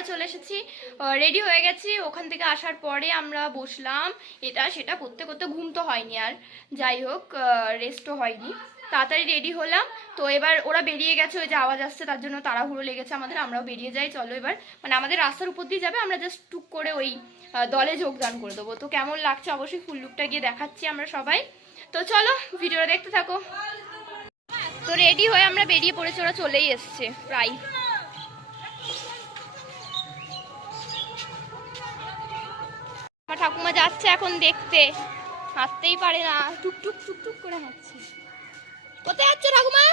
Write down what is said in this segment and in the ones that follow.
আবার চলে এসেছি, রেডি হয়ে গেছি। ওখান থেকে আসার পরে আমরা বসলাম, এটা সেটা করতে করতে ঘুম তো হয়নি, আর যাই হোক রেস্টও হয়নি, তাড়াতাড়ি রেডি হলাম। তো এবার ওরা বেরিয়ে গেছে, ওই যে আওয়াজ আসছে তার জন্য তাড়াহুড়ো লেগেছে আমাদের, আমরাও বেরিয়ে যাই। চলো এবার, মানে আমাদের রাস্তার উপর দিয়ে যাবে, আমরা জাস্ট টুক করে ওই দলে যোগদান করে দেবো। তো কেমন লাগছে অবশ্যই ফুল লুকটা গিয়ে দেখাচ্ছি আমরা সবাই। তো চলো ভিডিওটা দেখতে থাকো। তো রেডি হয়ে আমরা বেরিয়ে পড়েছি, ওরা চলেই এসছে প্রায়। আমার ঠাকুমা যাচ্ছে এখন দেখতে, হাঁটতেই পারে না, টুকটুক টুকটুক করে হাঁটছে। কোথায় যাচ্ছ ঠাকুমা?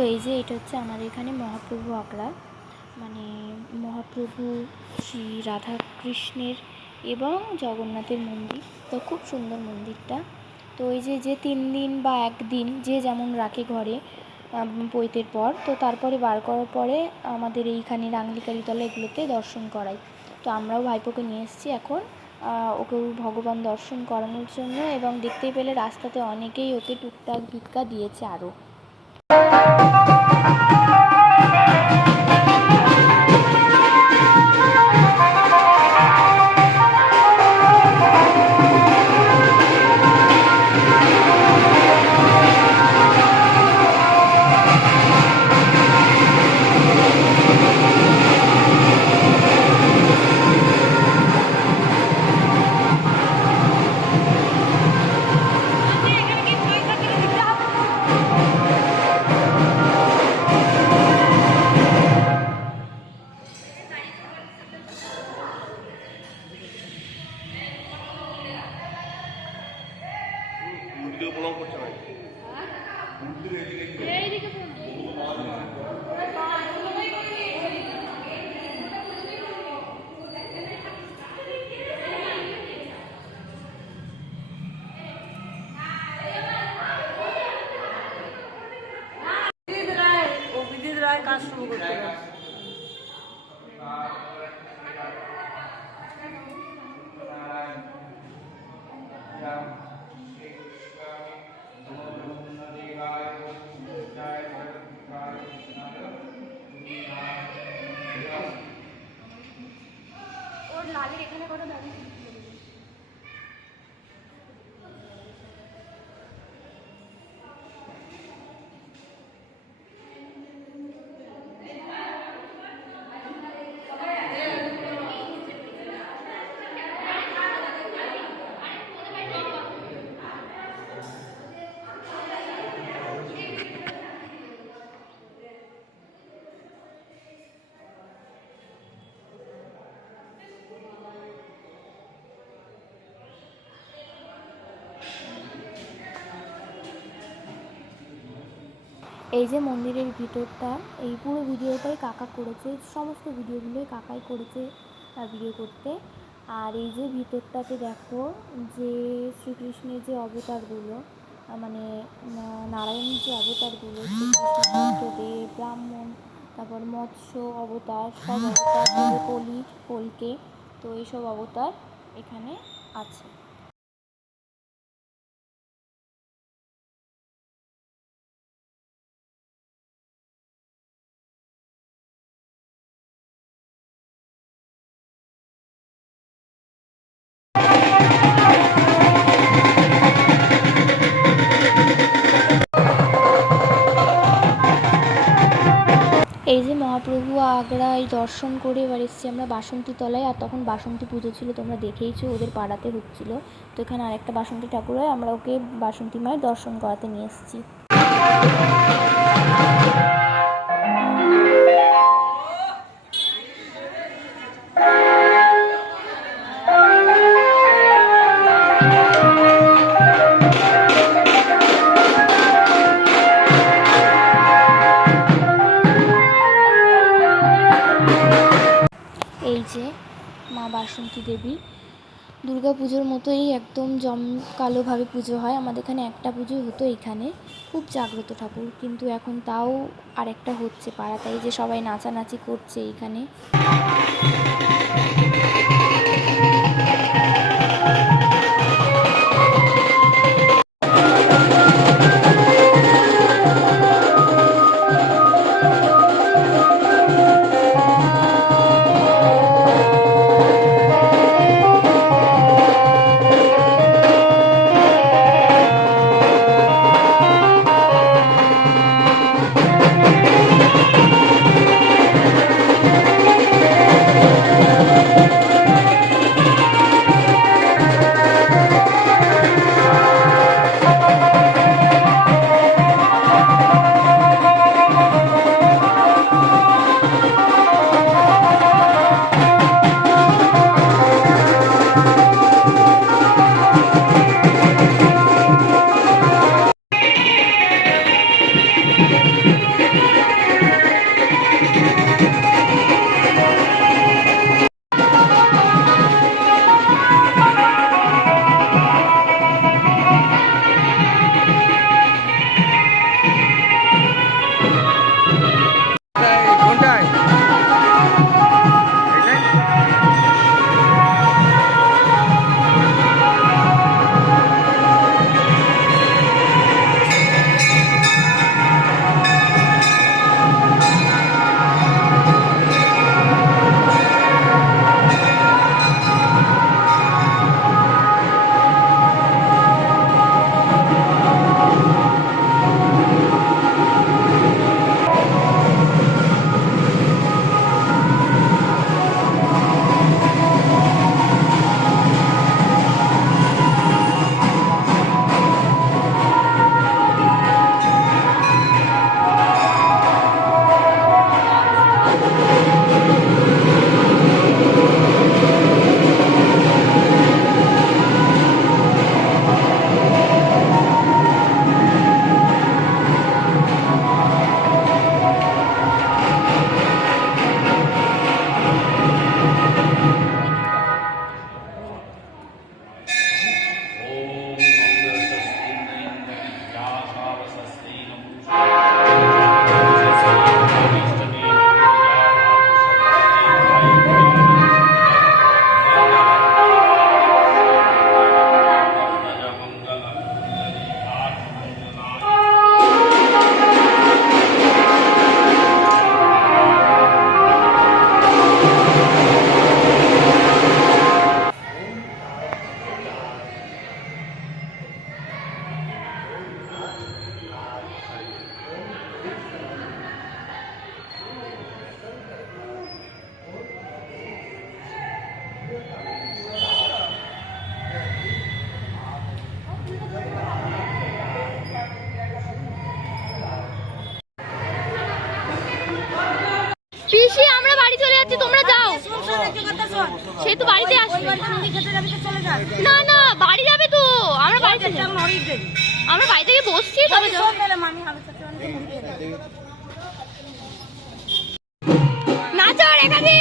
ও এই যে এটা হচ্ছে আমাদের এখানে মহাপ্রভু আখড়া, মানে মহাপ্রভু শ্রী রাধা কৃষ্ণের এবং জগন্নাথের মন্দির। তো খুব সুন্দর মন্দিরটা। তো ওই যে 3 দিন বা 1 দিন যে যেমন রাখে ঘরে পৈতের পর, তো তারপরে বার করার পরে আমাদের এইখানে রাংলিকারিতলা এগুলোতে দর্শন করাই। তো আমরাও ভাইপোকে নিয়ে এসেছি এখন ওকেও ভগবান দর্শন করানোর জন্য, এবং দেখতেই পেলে রাস্তাতে অনেকেই ওকে টুকটাক ভিক্ষা দিয়েছে আরও। কাজ শুরু করতে এই যে মন্দিরের ভিতরটা, এই পুরো ভিডিওটাই কাকা করেছে, সমস্ত ভিডিওগুলোই কাকাই করেছে ভিডিও করতে। আর এই যে ভিতরটাতে দেখো যে শ্রীকৃষ্ণের যে অবতারগুলো, মানে নারায়ণের যে অবতারগুলো, শ্রীকৃষ্ণ, দেব, ব্রাহ্মণ, তারপর মৎস্য অবতার, সব অবতার, কলি, কলকে, তো এইসব অবতার এখানে আছে। এই যে মহাপ্রভু আগ্রায় দর্শন করে এবার এসেছি আমরা বাসন্তী তলায়। আর তখন বাসন্তী পুজো ছিল, তোমরা দেখেইছো, ওদের পাড়াতে হচ্ছিল। তো এখানে আরেকটা বাসন্তী ঠাকুর হয়, আমরা ওকে বাসন্তী মায়ের দর্শন করাতে নিয়ে এসেছি। এই যে মা বাসন্তী দেবী, দুর্গা পুজোর মতোই একদম জমকালোভাবে পুজো হয়। আমাদের এখানে একটা পুজো হতো এখানে, খুব জাগ্রত ঠাকুর, কিন্তু এখন তাও আরেকটা হচ্ছে পাড়াতাই, যে সবাই নাচানাচি করছে এইখানে। পিসি আমরা বাড়ি চলে যাচ্ছি, তোমরা যাও। সে তো বাড়িতে আসবে। না না বাড়ি যাবে তো, আমরা বাড়িতে গিয়ে বসছি তবে নাচো রেখাদি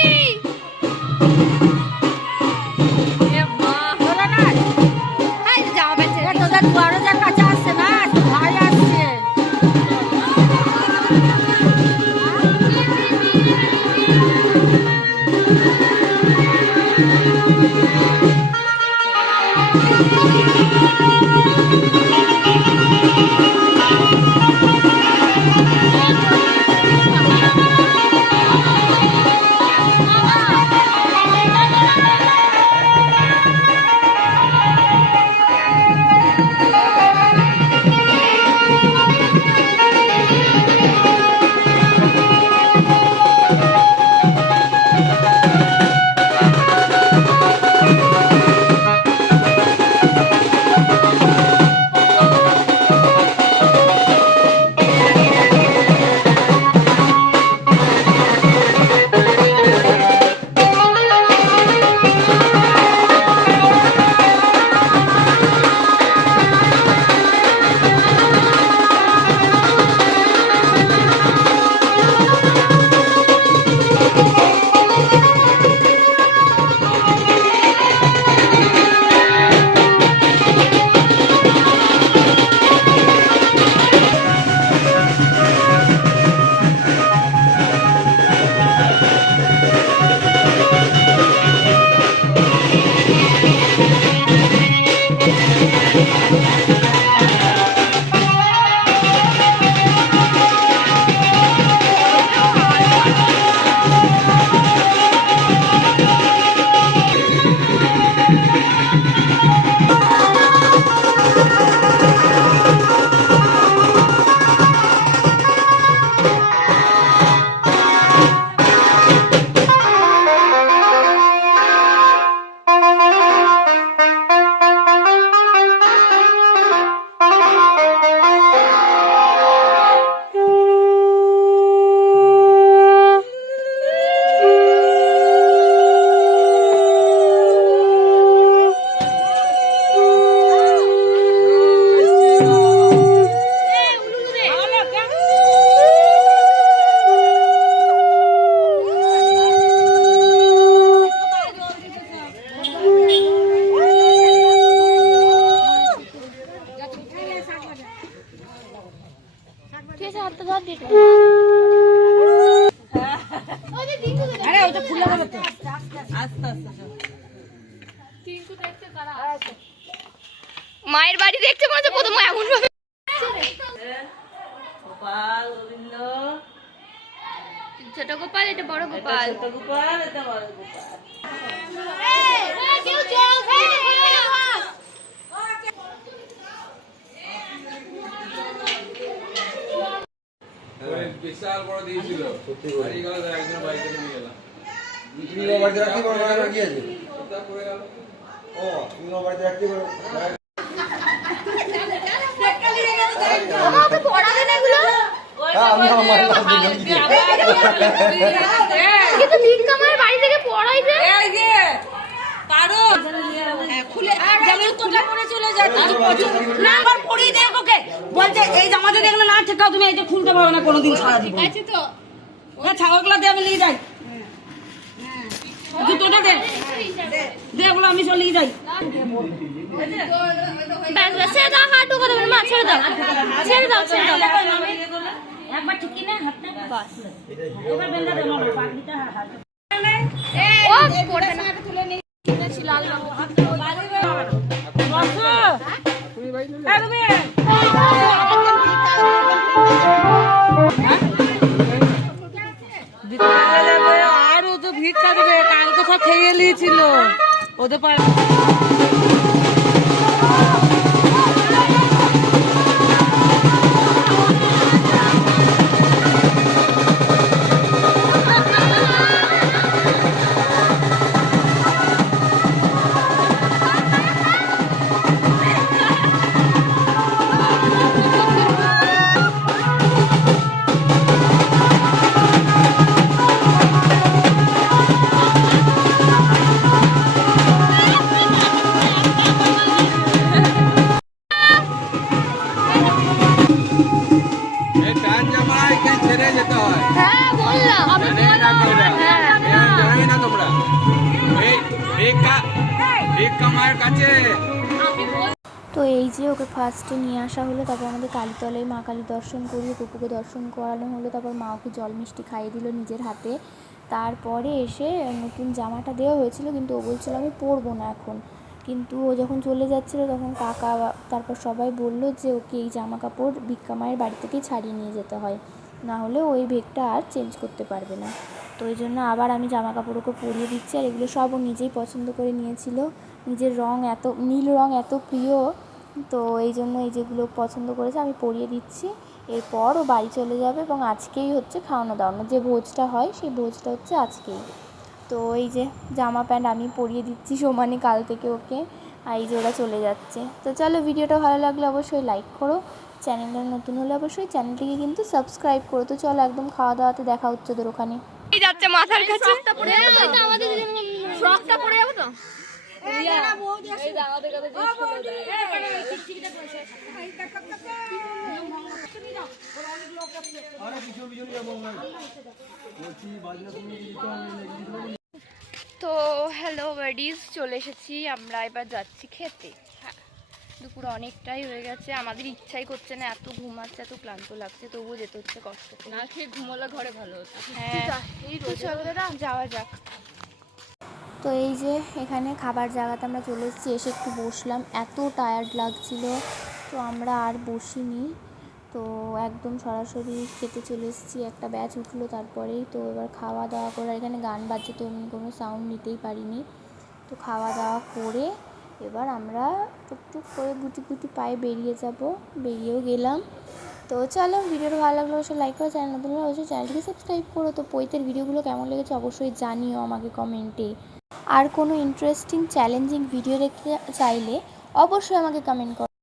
মায়ের বাড়ি দেখতে মনে হচ্ছে প্রথম এমন ভাবে গোপাল গোবিন্দ ছোট গোপাল এটা বড় গোপাল ছোট গোপাল এটা বড় গোপাল বিশাল বড় দিয়েছিল আর এই গেল একজন বাইকে নিয়ে গেল তুমি বাড়িতে রাখতে পারো না কি আছে ওটা করে গেল ও তুমি বাড়িতে রাখতে পারো আমাকে পড়া দেন এগুলো আমি আমার কিন্তু ঠিক তোমার বাড়ি থেকে পড়াই দে এই যে পারো খুলে যেমন তোটা পরে চলে যায় না আবার পড়িয়ে দেয় ওকে বলছে এই জামাতে দেখলে না ঠেকাও তুমি এইটা খুলতে পারো না কোনোদিন সারা জীবন আছে তো ওটা ছাগলগুলো দিয়ে আমি নিয়ে যাই জুতোটা দে দে ওগুলো আমি চলে যাই ব্যাস ব্যাস ছেড়ে দাও হাঁটু কথা বলে মা ছেড়ে দাও ছেড়ে দাও ছেড়ে দাও একবার ঠিক কিনে হাতটা বাস এবার বেঁধে দাও মামা পাগড়িটা হাত ও পড়বে না তুলে নিয়ে কিনেছি লাল রঙ হাত বাড়ি বস তুমি ভাই না তুমি আর ও তো ভিক্ষা দেবে কালকে সব খেয়ে নিয়েছিল ওদের পারে হ্যাঁ বললাম না তোমরা এই মায়ের কাছে। তো এই যে ওকে ফার্স্টে নিয়ে আসা হলো, তারপর আমাদের কালীতলায় মা কালী দর্শন করিয়ে পুকুকে দর্শন করানো হলো, তারপর মা ওকে জল মিষ্টি খাইয়ে দিল নিজের হাতে। তারপরে এসে নতুন জামাটা দেওয়া হয়েছিল, কিন্তু ও বলছিল আমি পরবো না এখন। কিন্তু ও যখন চলে যাচ্ছিলো তখন কাকা তারপর সবাই বলল যে ওকে এই জামা কাপড় ভিক্ষা মায়ের বাড়ি থেকেই ছাড়িয়ে নিয়ে যেতে হয়, না হলে ওই ভেগটা আর চেঞ্জ করতে পারবে না। তো ওই জন্য আবার আমি জামা কাপড় ওকে পরিয়ে দিচ্ছি। আর এগুলো সব ও নিজেই পছন্দ করে নিয়েছিল, নিজের রঙ এত নীল রঙ এত প্রিয়, তো এই জন্য এই যেগুলো পছন্দ করেছে আমি পরিয়ে দিচ্ছি। এরপর ও বাড়ি চলে যাবে এবং আজকেই হচ্ছে খাওয়ানো দাওয়ানো, যে ভোজটা হয় সেই ভোজটা হচ্ছে আজকেই। তো এই যে জামা প্যান্ট আমি পরিয়ে দিচ্ছি সমানে কাল থেকে ওকে, আর এই যে ওরা চলে যাচ্ছে। তো চলো, ভিডিওটা ভালো লাগলে অবশ্যই লাইক করো, চ্যানেলটা নতুন হলে অবশ্যই চ্যানেলটিকে কিন্তু সাবস্ক্রাইব করো। তো চলো, একদম খাওয়া দাওয়াতে দেখা হচ্ছে তোর ওখানে। যাচ্ছে মাথার কাছে ফ্রকটা পরে যাবো তো। তো হ্যালো বাডিজ, চলে এসেছি আমরা, এবার যাচ্ছি খেতে। হ্যাঁ, দুপুর অনেকটাই হয়ে গেছে, আমাদের ইচ্ছাই করছে না, এত ঘুমাচ্ছে, এত ক্লান্ত লাগছে, তবুও যেতে হচ্ছে কষ্ট করে। না খেয়ে ঘুমোলে ঘরে ভালো হতো। হ্যাঁ, তো চলো যাওয়া যাক। তো এই যে এখানে খাবার জায়গাতে আমরা চলে এসেছি, এসে একটু বসলাম, এত টায়ার্ড লাগছিল, তো আমরা আর বসিনি, তো একদম সরাসরি খেতে চলে এসেছি। একটা ব্যাচ উঠলো তারপরেই, তো এবার খাওয়া দাওয়া করে, এখানে গান বাজছে তো আমি কোনো সাউন্ড নিতেই পারিনি। তো খাওয়া দাওয়া করে এবার আমরা টুকটুক করে গুটি গুটি পায়ে বেরিয়ে যাব, বেরিয়েও গেলাম। তো চলো, ভিডিওটা ভালো লাগলে অবশ্যই লাইক করো, চ্যানেল নতুন হলে অবশ্যই চ্যানেলটিকে সাবস্ক্রাইব করো। তো পৈতের ভিডিওগুলো কেমন লেগেছে অবশ্যই জানিও আমাকে কমেন্টে। আর কোনো ইন্টারেস্টিং চ্যালেঞ্জিং ভিডিও দেখতে চাইলে অবশ্যই আমাকে কমেন্ট করো।